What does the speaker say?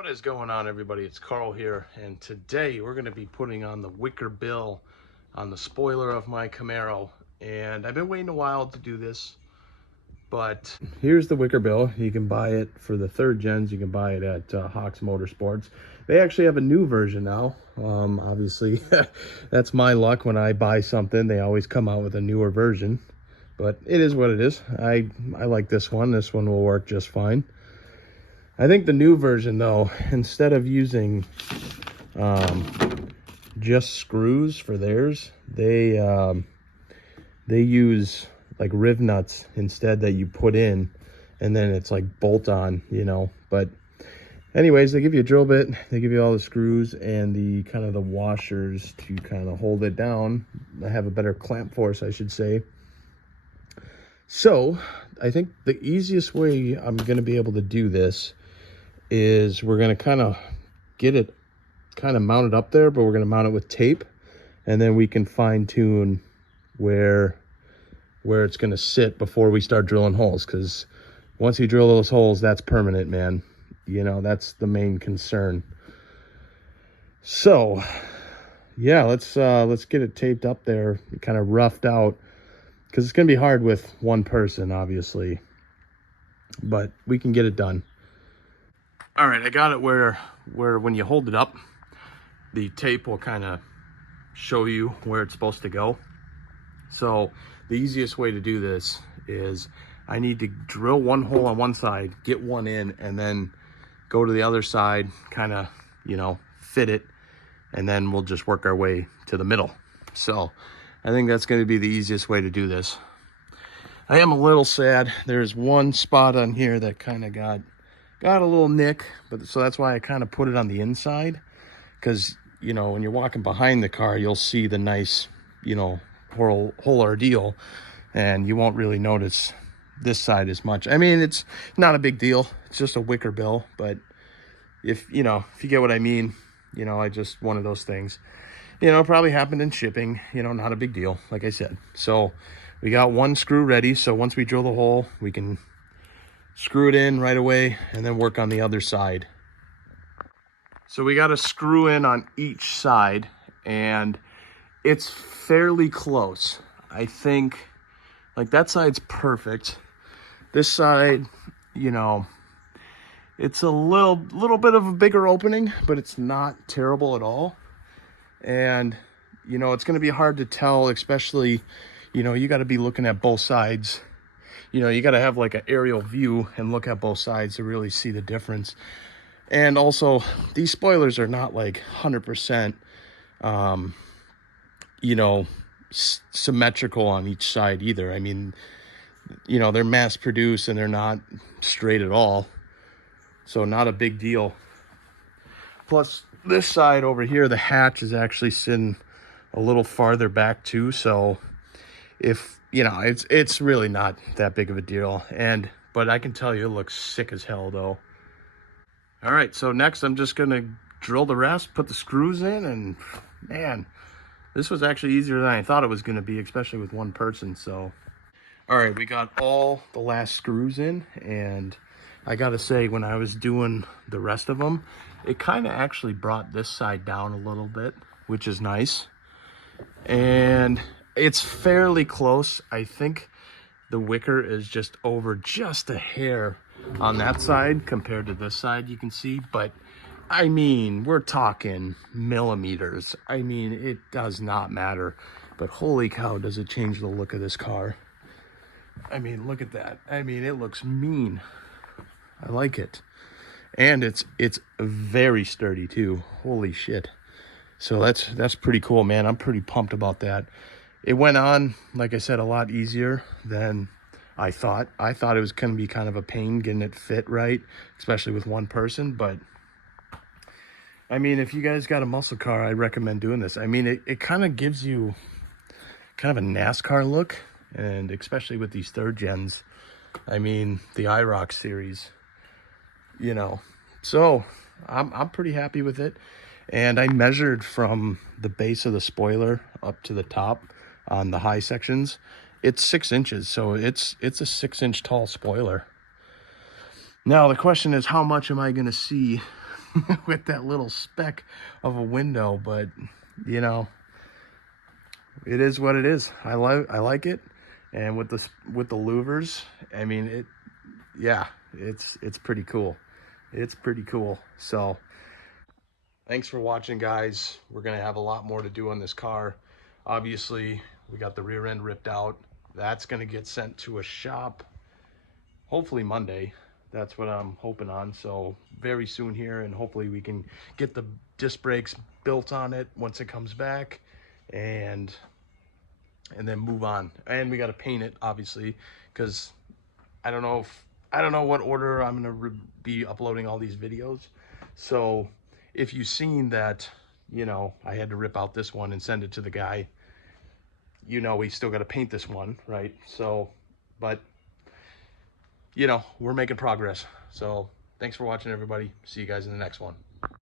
What is going on, everybody? It's Carl here, and today we're going to be putting on the Wicker bill on the spoiler of my Camaro. And I've been waiting a while to do this, but here's the Wicker bill. You can buy it for the third gens. You can buy it at Hawks Motorsports. They actually have a new version now. Obviously, that's my luck. When I buy something, they always come out with a newer version. But it is what it is. I like this one. This one will work just fine. I think the new version, though, instead of using just screws for theirs, they use like riv nuts instead that you put in, and then it's like bolt on, you know. But anyways, they give you a drill bit, they give you all the screws and the kind of the washers to kind of hold it down. I have a better clamp force, I should say. So I think the easiest way I'm going to be able to do this is we're going to kind of get it kind of mounted up there, but we're going to mount it with tape, and then we can fine tune where it's going to sit before we start drilling holes, because once you drill those holes, that's permanent, man. You know, that's the main concern. So yeah, let's get it taped up there, kind of roughed out, because it's going to be hard with one person, obviously, but we can get it done. All right, I got it where when you hold it up, the tape will kind of show you where it's supposed to go. So the easiest way to do this is I need to drill one hole on one side, get one in, and then go to the other side, kind of, you know, fit it, and then we'll just work our way to the middle. So I think that's going to be the easiest way to do this. I am a little sad. There's one spot on here that kind of got a little nick, but so that's why I kind of put it on the inside, because, you know, when you're walking behind the car, you'll see the nice, you know, whole ordeal, and you won't really notice this side as much. I mean, it's not a big deal. It's just a Wicker bill, but if you get what I mean, you know, I just one of those things, you know, probably happened in shipping, you know, not a big deal, like I said. So we got one screw ready, so once we drill the hole, we can screw it in right away and then work on the other side. So we got a screw in on each side, and it's fairly close. I think like that side's perfect. This side, you know, it's a little bit of a bigger opening, but it's not terrible at all. And, you know, it's going to be hard to tell, especially, you know, you got to be looking at both sides. You know, you got to have like an aerial view and look at both sides to really see the difference. And also, these spoilers are not like 100%, you know, symmetrical on each side either. I mean, you know, they're mass produced and they're not straight at all. So not a big deal. Plus, this side over here, the hatch is actually sitting a little farther back too. So if, you know, it's really not that big of a deal. But I can tell you it looks sick as hell though. All right, so next I'm just gonna drill the rest, put the screws in, and man, this was actually easier than I thought it was gonna be, especially with one person. So all right, we got all the last screws in, and I gotta say, when I was doing the rest of them, it kind of actually brought this side down a little bit, which is nice. And it's fairly close. I think the Wicker is just over just a hair on that side compared to this side, you can see. But I mean, we're talking millimeters. I mean, it does not matter. But holy cow, does it change the look of this car. I mean, look at that. I mean, it looks mean. I like it. And it's very sturdy too. Holy shit. So that's pretty cool, man. I'm pretty pumped about that. It went on, like I said, a lot easier than I thought. I thought it was going to be kind of a pain getting it fit right, especially with one person. But I mean, if you guys got a muscle car, I recommend doing this. I mean, it kind of gives you kind of a NASCAR look, and especially with these third gens. I mean, the IROC series, you know. So I'm pretty happy with it. And I measured from the base of the spoiler up to the top on the high sections. It's 6 inches, so it's a 6-inch tall spoiler. Now the question is, how much am I going to see with that little speck of a window, but you know, it is what it is. I like it. And with the louvers, I mean, yeah, it's pretty cool. It's pretty cool. So thanks for watching, guys. We're gonna have a lot more to do on this car. Obviously, we got the rear end ripped out. That's gonna get sent to a shop, hopefully Monday. That's what I'm hoping on. So very soon here, and hopefully we can get the disc brakes built on it once it comes back, and then move on. And we got to paint it, obviously, because I don't know what order I'm gonna be uploading all these videos. So if you've seen that, you know, I had to rip out this one and send it to the guy, you know, we still got to paint this one, right? So, but you know, we're making progress. So thanks for watching, everybody. See you guys in the next one.